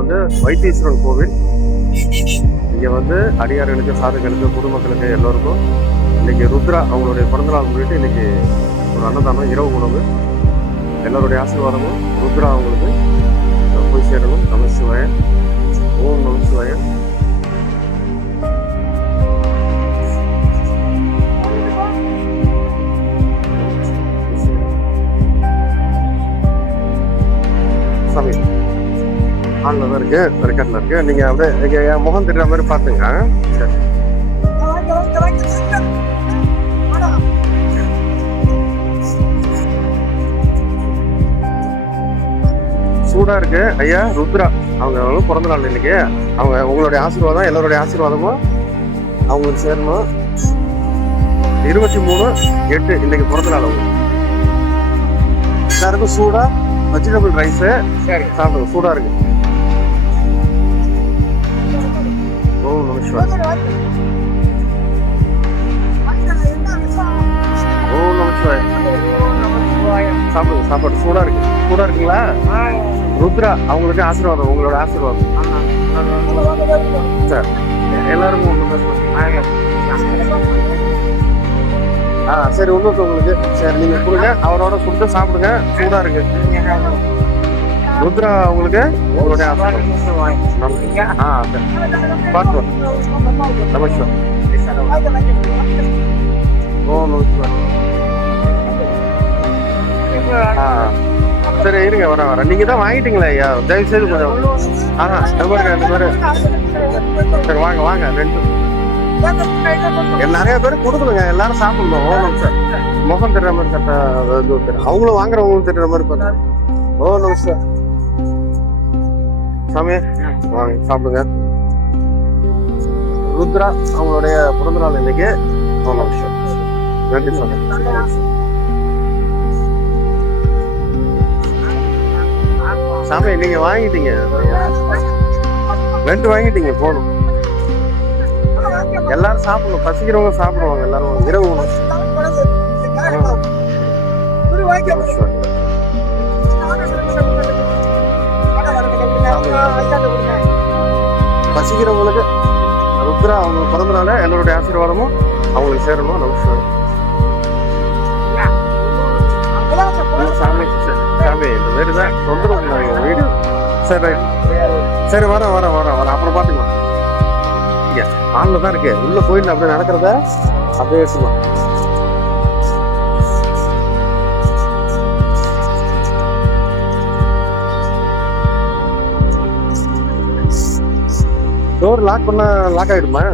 வந்து வைத்தீஸ்வரன் கோவில். இங்கே வந்து அடியார்களுக்கு, சாதுகளுக்கு, பொதுமக்களுக்கு எல்லோருக்கும் இன்னைக்கு ருத்ரா அவங்களுடைய பிறந்தநாள் முன்னிட்டு இன்னைக்கு ஒரு அன்னதானம், இரவு உணவு. எல்லோருடைய ஆசீர்வாதமும் ருத்ரா அவங்களுக்கு போய் சேரணும். நமசிவாய. ஓம் நமசிவாய. சாமி ஆன்ல தான் இருக்கு, ரெக்கார்ட்ல இருக்கு. நீங்க அப்படியே என் முகம் தெரியுற மாதிரி பாத்துங்க. சரி. சூடா இருக்கு ஐயா. ருத்ரா அவங்க பிறந்த நாள் இன்னைக்கு. அவங்க உங்களுடைய ஆசீர்வாதம், எல்லாருடைய ஆசீர்வாதமும் அவங்களுக்கு சேரணும். 23/8 இன்னைக்கு பிறந்த நாள். அவங்க எல்லாருக்கும் சூடா வெஜிடபிள் ரைஸ் சாப்பிடுங்க. சூடா இருக்கு. ஓம் நமசிவாய. ஓம் நமசிவாய. சாப்பிடுங்க. சாப்பாடு சூடா இருக்கு. சூடா இருக்குங்களா? ருத்ரா அவங்களுக்கு ஆசீர்வாதம், உங்களோட ஆசீர்வாதம். சார் எல்லாருக்கும் ஒன்று சரி. ஒன்று உங்களுக்கு சரி, நீங்க கொடுங்க. அவரோட கொடுத்து சாப்பிடுங்க. சூடா இருக்கு. ருத்ரா உங்களுக்கு உங்களுடைய ஆசீர்வாதம். பார்த்து நமஸ்கார். ஓ நமஸ்கார். சரி இருங்க, வரேன். நீங்க தான் வாங்கிட்டீங்களா ஐயா? தயவு செய்து கொஞ்சம் இந்த மாதிரி சரி வாங்க வாங்க. நிறைய பேர் கொடுக்கணுங்க. எல்லாரும் சாப்பிடணும். ஓ சார் முகம் தெரியுற மாதிரி சட்டை அவங்களும் வாங்குறவங்களும் தெரியுற மாதிரி பார்த்தா. ஓ நமஸ்கார் சாமி. வாங்க சாப்பிடுங்க. ருத்ரா அவங்களுடைய பிறந்த நாள் இன்னைக்கு. ஓ நமஸ்கார். நன்றி சாமி. சாமி நீங்க வாங்கிட்டீங்க, 2 வாங்கிட்டீங்க. போதும். எல்லாரும் சாப்பிடணும். பசிக்கிறவங்க சாப்பிடுவாங்க. எல்லாரும் இரவு பசிக்கிறவங்களுக்கு ருத்ரா அவங்க பிறந்தனால எல்லாருடைய ஆசீர்வாதமும் அவங்களுக்கு சேரணும். நமஸ்காரம் சாமி. சாமி இந்த வீடு தான் தொந்தரவு வீடு. சரி சரி, வரேன். அப்புறம் பாத்துக்கலாம். ஆன்ல தான் இருக்கு. உள்ள போயிட்டு அப்படியே நடக்கிறத அப்படியே எடுத்துக்கலாம். டோர் லாக் பண்ணா லாக் ஆயிடுமா?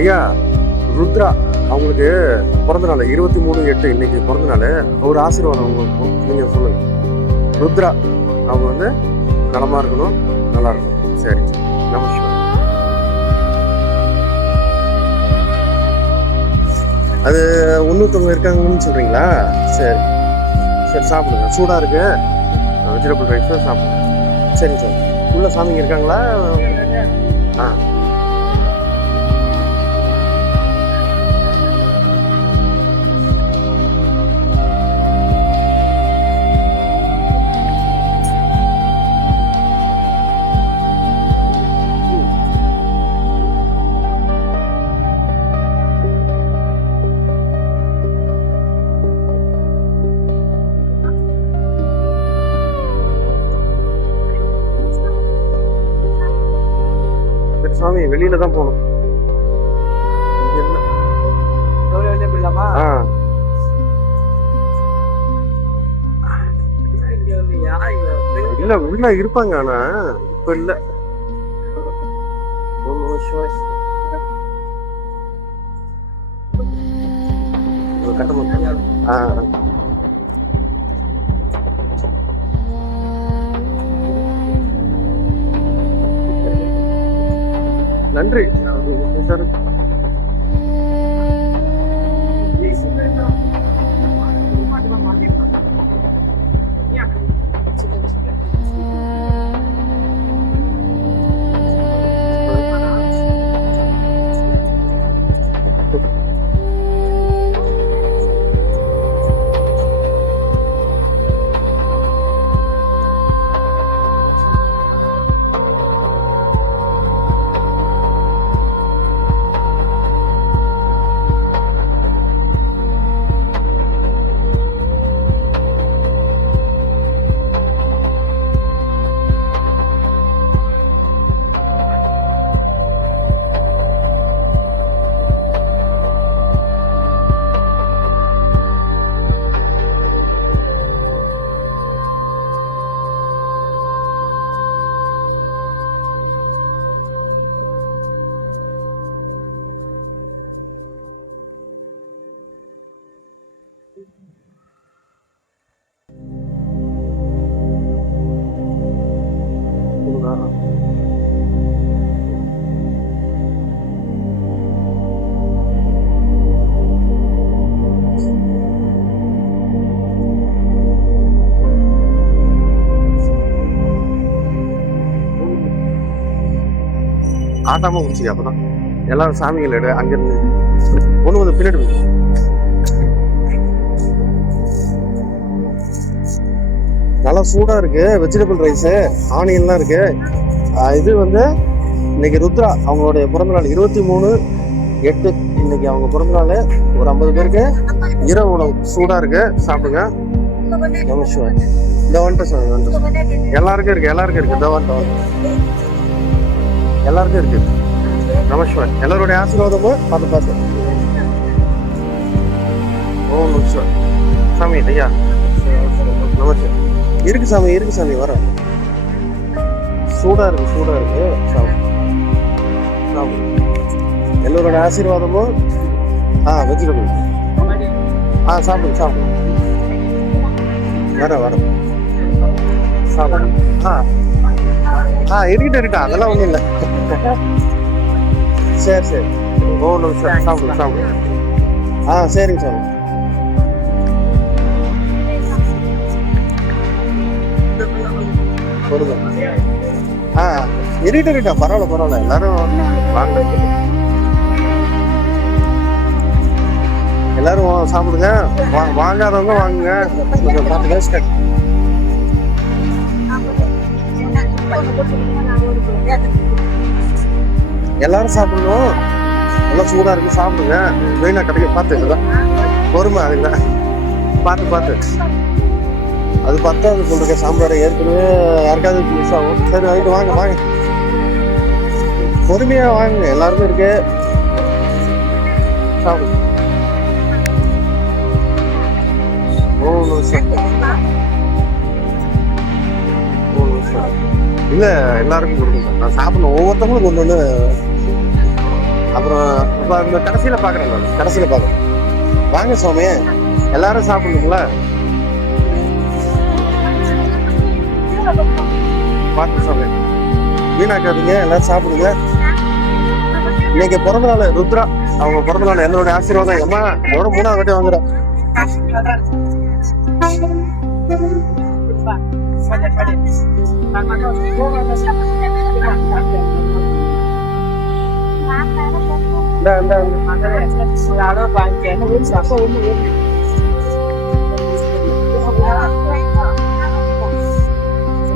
ஐயா ருத்ரா அவங்களுக்கு பிறந்த நாள் 23/8 இன்னைக்கு பிறந்த நாள். ஒரு ஆசீர்வாதம் உங்களுக்கு நீங்க சொல்லுங்க. ருத்ரா அவங்க வந்து நலமா இருக்கணும், நல்லா இருக்கணும். சரி நமஸ்கார். அது 101 இருக்காங்கன்னு சொல்றீங்களா? சரி சரி சாப்பிடுங்க. சூடா இருக்கு. வெஜிடபிள் ரைஸ் சாப்பிடுங்க. சரி சார். உள்ள சாமிங்க இருக்காங்களா? சாமி வெளியில தான் போகணும். இல்ல உள்ள இருப்பாங்க, ஆனா இப்ப இல்ல. ஓம் நம சிவாய. நன்றி. ஆட்டாம குடிச்சிக்க. அப்பதான் எல்லாரும் சாமிகள் எடு. அங்கிருந்து ஒண்ணு வந்து பின்னாடி நல்லா சூடா இருக்கு. வெஜிடபிள் ரைஸ், ஆனியன்லாம் இருக்கு. இது வந்து இன்னைக்கு ருத்ரா அவங்களுடைய பிறந்தநாள் 23/8. இன்னைக்கு அவங்க பிறந்தநாள். ஒரு 50 பேருக்கு இரவு உணவு சூடா இருக்கு, சாப்பிடுங்க. நமஸ்கார். இந்த வந்துட்டு எல்லாருக்கும் இருக்கு, எல்லாருக்கும் இருக்கு. இந்த வந்துட்டு எல்லாருக்கும் இருக்கு. நமஸ்கார். எல்லாருடைய ஆசீர்வாதமும் பார்த்து பார்த்து. ஓம் நமஸ்கார். சாமி ஐயா நமஸ்கார். இருக்கு சாமி, இருக்கு சாமி. வர சூடா இருக்கு, சூடா இருக்கு. எல்லோரோட ஆசீர்வாதமும். வெஜிடபிள். சாப்பிடுங்க சாப்பிடுங்க. வர சாப்பிடுங்க. இருக்கட்டும், அதெல்லாம் ஒண்ணும் இல்லை. சரி சரி. ஓ சார், சாப்பிடுங்க சாப்பிடுங்க. சரிங்க சாமி. இருக்கட்டா, பரவாயில்ல. எல்லாரும் வாங்க, எல்லாரும் சாப்பிடுங்க. வாங்காதவங்க வாங்குங்க. கொஞ்சம் பார்த்து வேஸ்ட். எல்லாரும் சாப்பிடணும். எல்லாம் சூடா இருக்கு, சாப்பிடுங்க. வெயிலா கிடைக்க பார்த்து பொறுமை. அது இல்லை, பார்த்து அது பார்த்தா அது சொல்றேன். சாம்பார் ஏற்கனவே யாருக்காவது மிஸ் ஆகும். சரி வாங்கிட்டு வாங்க. பொறுமையா வாங்க, எல்லாருமே இருக்கு. சாப்பிடு. இல்ல எல்லாருக்கும் கொடுங்க. நான் சாப்பிடணும். ஒவ்வொருத்தவங்களும் ஒண்ணு. அப்புறம் கடைசியில பாக்குறேன். நான் கடைசியில பாக்குறேன். வாங்க சுவாமி, எல்லாரும் சாப்பிடணுங்களா? பார்த்து சுவாமி, வீணாக்காதீங்க. எல்லாரும் சாப்பிடுங்க. இன்னைக்கு பிறந்த நாள் ருத்ரா. அவங்க பிறந்த நாள் என்னோட ஆசீர்வாதம். அம்மா எவ்வளோ 3ஆவது வாட்டி வாங்குறேன்.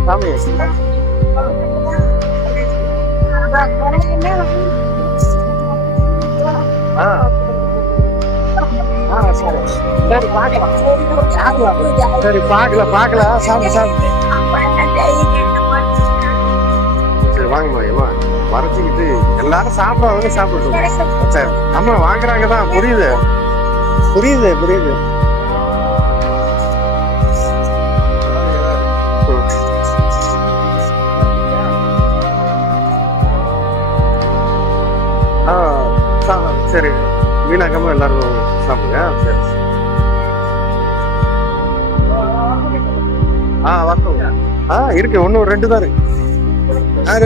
சாமி சரி, பாக்கல. சாப்பிடு. சரி வாங்கம்மா. மறைச்சிக்கிட்டு எல்லாரும் சாப்பிடாதவங்க சாப்பிட்டு. சரி, அம்மா வாங்குறாங்கதான். புரியுது. சரி, வீணாக்காம எல்லாரும் சாப்பிடுங்க. சரி. வரட்டுங்க. இருக்கு. ஒன்று 2 தான் இருக்கு.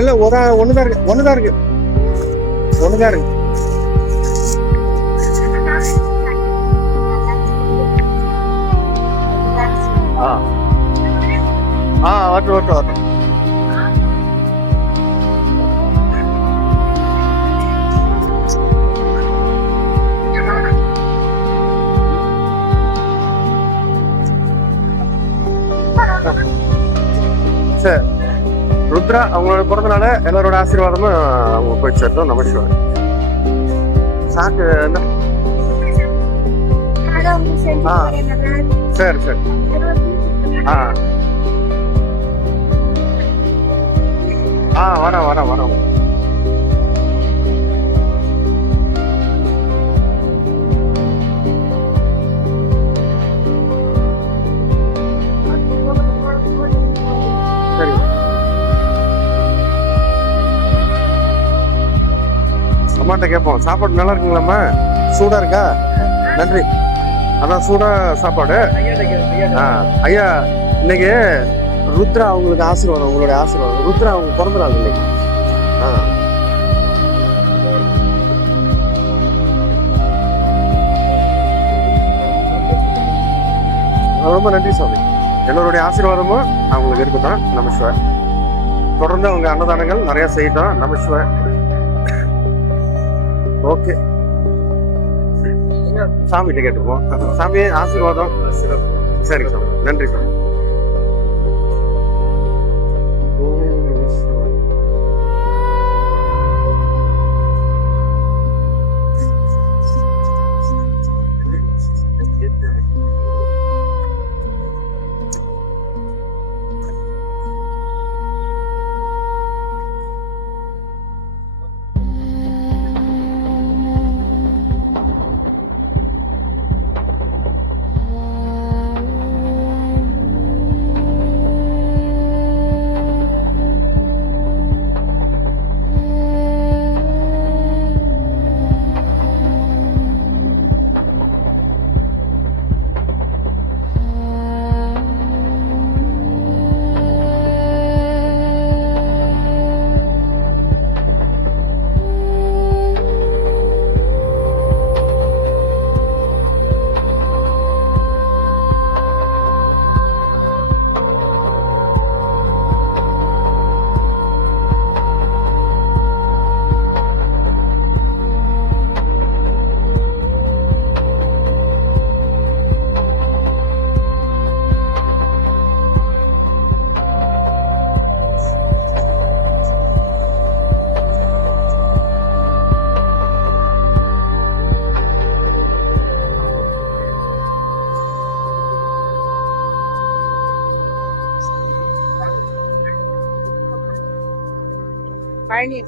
இல்ல ஒன்று தான் இருக்கு. ஒன்று தான் இருக்கு. ஒன்று தான் இருக்கு. வரட்டும் வரட்டும் வரட்டும். சரி, ருத்ரா அவங்களோட பிறந்தனால எல்லாரோட ஆசீர்வாதமும் அவங்க போய் சேர்த்தோம். நமஸ்கார். சாக்கு என்ன? சரி சரி. வரேன். சரி, அம்மாட்ட கேட்போம். சாப்பாடு நல்லா இருக்குங்களாம்மா? சூடா இருக்கா? நன்றி. அதான் சூடா சாப்பாடு. ஐயா, இன்னைக்கு ருத்ரா அவங்களுக்கு ஆசீர்வாதம், உங்களுடைய ஆசீர்வாதம். ருத்ரா அவங்க பிறந்த நாள் இன்னைக்கு. ரொம்ப நன்றி சாமி. எல்லோருடைய ஆசீர்வாதமும் அவங்களுக்கு இருக்குதான். நமஸ்கார். தொடர்ந்து அவங்க அன்னதானங்கள் நிறைய செய்யட்டும். நமஸ்கார். ஓகே, சாமிகிட்ட கேட்டுப்போம். சாமி ஆசீர்வாதம். சரி சாமி, நன்றி சாமி. பழனி